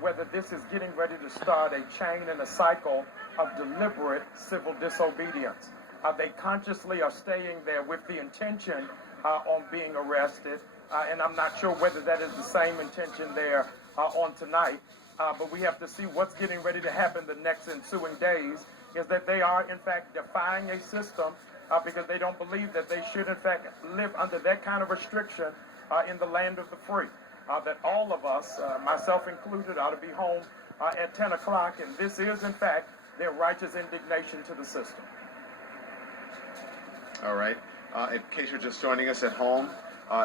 whether this is getting ready to start a chain and a cycle of deliberate civil disobedience. They consciously are staying there with the intention on being arrested, and I'm not sure whether that is the same intention there on tonight, but we have to see what's getting ready to happen the next ensuing days, is that they are in fact defying a system because they don't believe that they should in fact live under that kind of restriction in the land of the free. That all of us, myself included, ought to be home at 10 o'clock, and this is, in fact, their righteous indignation to the system. All right. In case you're just joining us at home,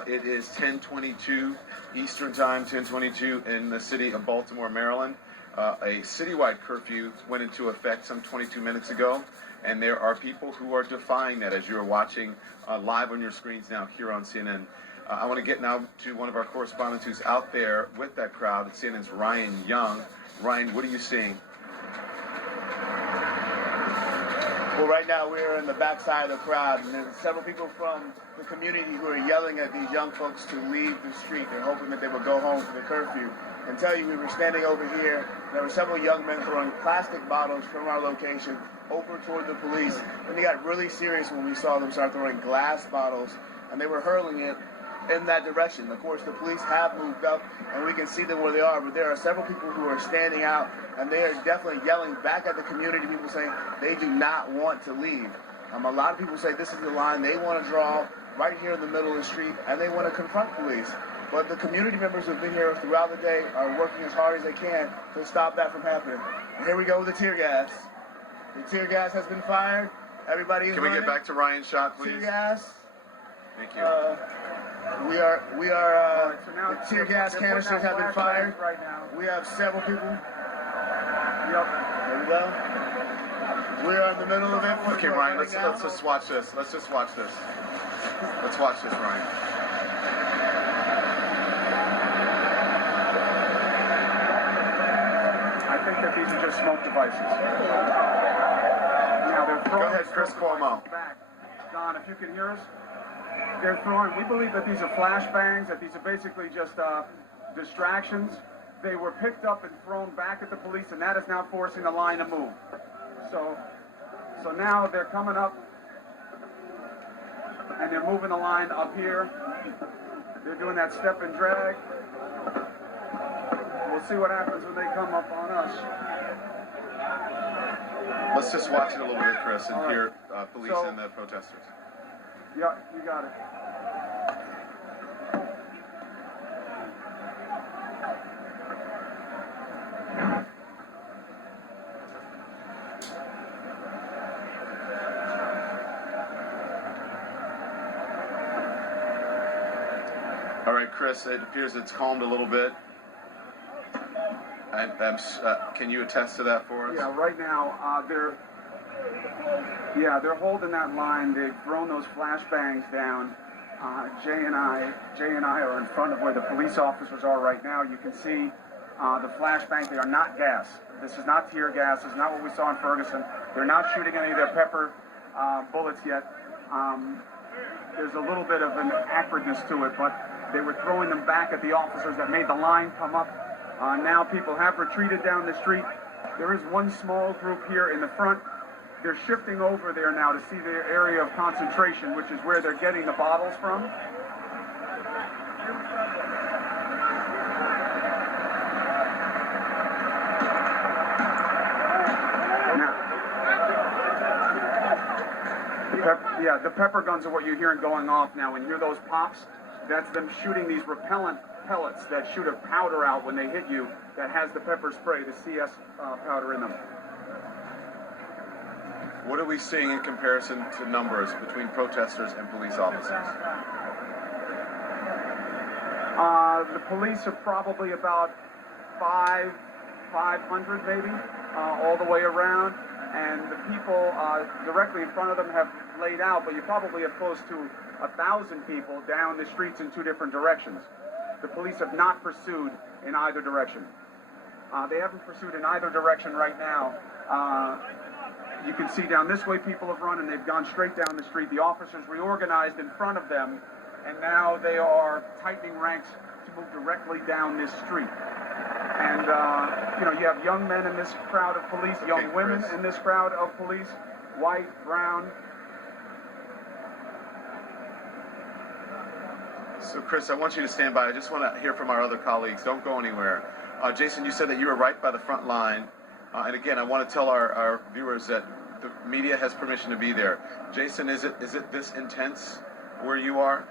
it is 10:22 Eastern Time, 10:22 in the city of Baltimore, Maryland. A citywide curfew went into effect some 22 minutes ago, and there are people who are defying that, as you're watching live on your screens now here on CNN. I want to get now to one of our correspondents who's out there with that crowd. It's CNN's Ryan Young. Ryan, what are you seeing? Well, right now we're in the backside of the crowd, and there's several people from the community who are yelling at these young folks to leave the street. They're hoping that they will go home for the curfew. And tell you, we were standing over here. There were several young men throwing plastic bottles from our location over toward the police. And they got really serious when we saw them start throwing glass bottles, and they were hurling it in that direction. Of course, the police have moved up, and we can see them where they are, but there are several people who are standing out, and they are definitely yelling back at the community, people saying they do not want to leave. A lot of people say this is the line they want to draw right here in the middle of the street, and they want to confront police. But the community members who have been here throughout the day are working as hard as they can to stop that from happening. And here we go with the tear gas. The tear gas has been fired. Everybody is running. Can we get back to Ryan's shot, please? Tear gas. Thank you. The tear gas canisters have been fired. Right now. We have several people. Yep. There we go. We are in the middle of it. Okay, Ryan, let's just watch this. Let's just watch this. Let's watch this, Ryan. I think that these are just smoke devices. Now they're throwing. Go ahead, Chris Cuomo. Back. Don, if you can hear us. They're throwing, we believe that these are flashbangs, that these are basically just distractions. They were picked up and thrown back at the police, and that is now forcing the line to move. So now they're coming up, and they're moving the line up here. They're doing that step and drag. We'll see what happens when they come up on us. Let's just watch it a little bit, Chris, and hear police and the protesters. Yeah, you got it. All right, Chris, it appears it's calmed a little bit. Can you attest to that for us? Yeah, right now, they're holding that line. They've thrown those flashbangs down. Jay and I are in front of where the police officers are right now. You can see the flashbangs. They are not gas. This is not tear gas. This is not what we saw in Ferguson. They're not shooting any of their pepper bullets yet. There's a little bit of an acridness to it, but they were throwing them back at the officers that made the line come up. Now people have retreated down the street. There is one small group here in the front. They're shifting over there now to see their area of concentration, which is where they're getting the bottles from. Now, the pepper guns are what you're hearing going off now. When you hear those pops, that's them shooting these repellent pellets that shoot a powder out when they hit you that has the pepper spray, the CS powder in them. What are we seeing in comparison to numbers between protesters and police officers? The police are probably about 500 maybe, all the way around. And the people directly in front of them have laid out, but you probably have close to 1,000 people down the streets in two different directions. The police have not pursued in either direction. They haven't pursued in either direction right now. You can see down this way people have run, and they've gone straight down the street. The officers reorganized in front of them, and now they are tightening ranks to move directly down this street. And, you have young men in this crowd of police, young women in this crowd of police, white, brown. So, Chris, I want you to stand by. I just want to hear from our other colleagues. Don't go anywhere. Jason, you said that you were right by the front line. And again, I want to tell our viewers that the media has permission to be there. Jason, is it this intense where you are?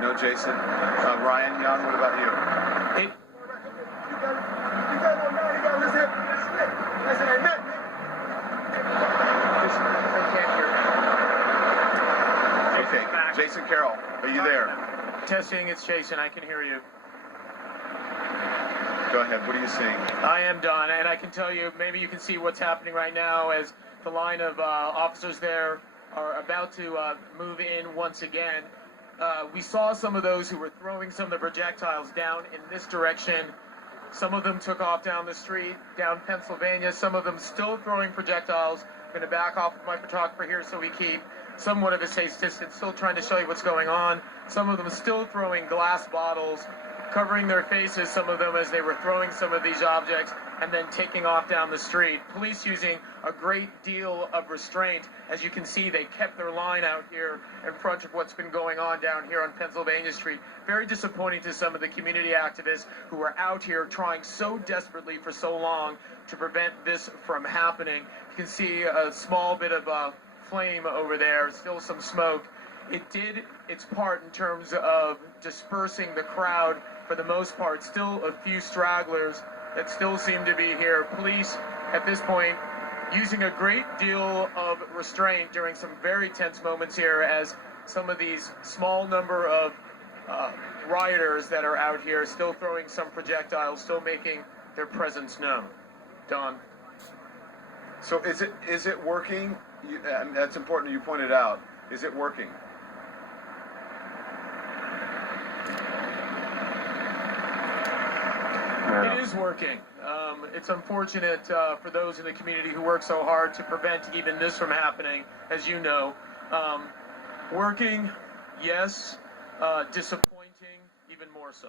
No, Jason. Ryan Young, what about you? Okay, Jason Carroll, are you there? Testing, it's Jason. I can hear you. Go ahead. What are you seeing? I am Don, and I can tell you, maybe you can see what's happening right now as the line of officers there are about to move in once again. We saw some of those who were throwing some of the projectiles down in this direction. Some of them took off down the street, down Pennsylvania. Some of them still throwing projectiles. I'm going to back off with my photographer here so we keep somewhat of a safe distance, still trying to show you what's going on. Some of them still throwing glass bottles, covering their faces, some of them as they were throwing some of these objects, and then taking off down the street. Police using a great deal of restraint. As you can see, they kept their line out here in front of what's been going on down here on Pennsylvania Street. Very disappointing to some of the community activists who were out here trying so desperately for so long to prevent this from happening. You can see a small bit of flame over there, still some smoke. It did its part in terms of dispersing the crowd for the most part. Still a few stragglers that still seem to be here. Police at this point using a great deal of restraint during some very tense moments here as some of these small number of rioters that are out here still throwing some projectiles, still making their presence known. Don. So is it working? That's important. You pointed out. Is it working? It is working. It's unfortunate for those in the community who work so hard to prevent even this from happening, as you know. Working, yes. Disappointing, even more so.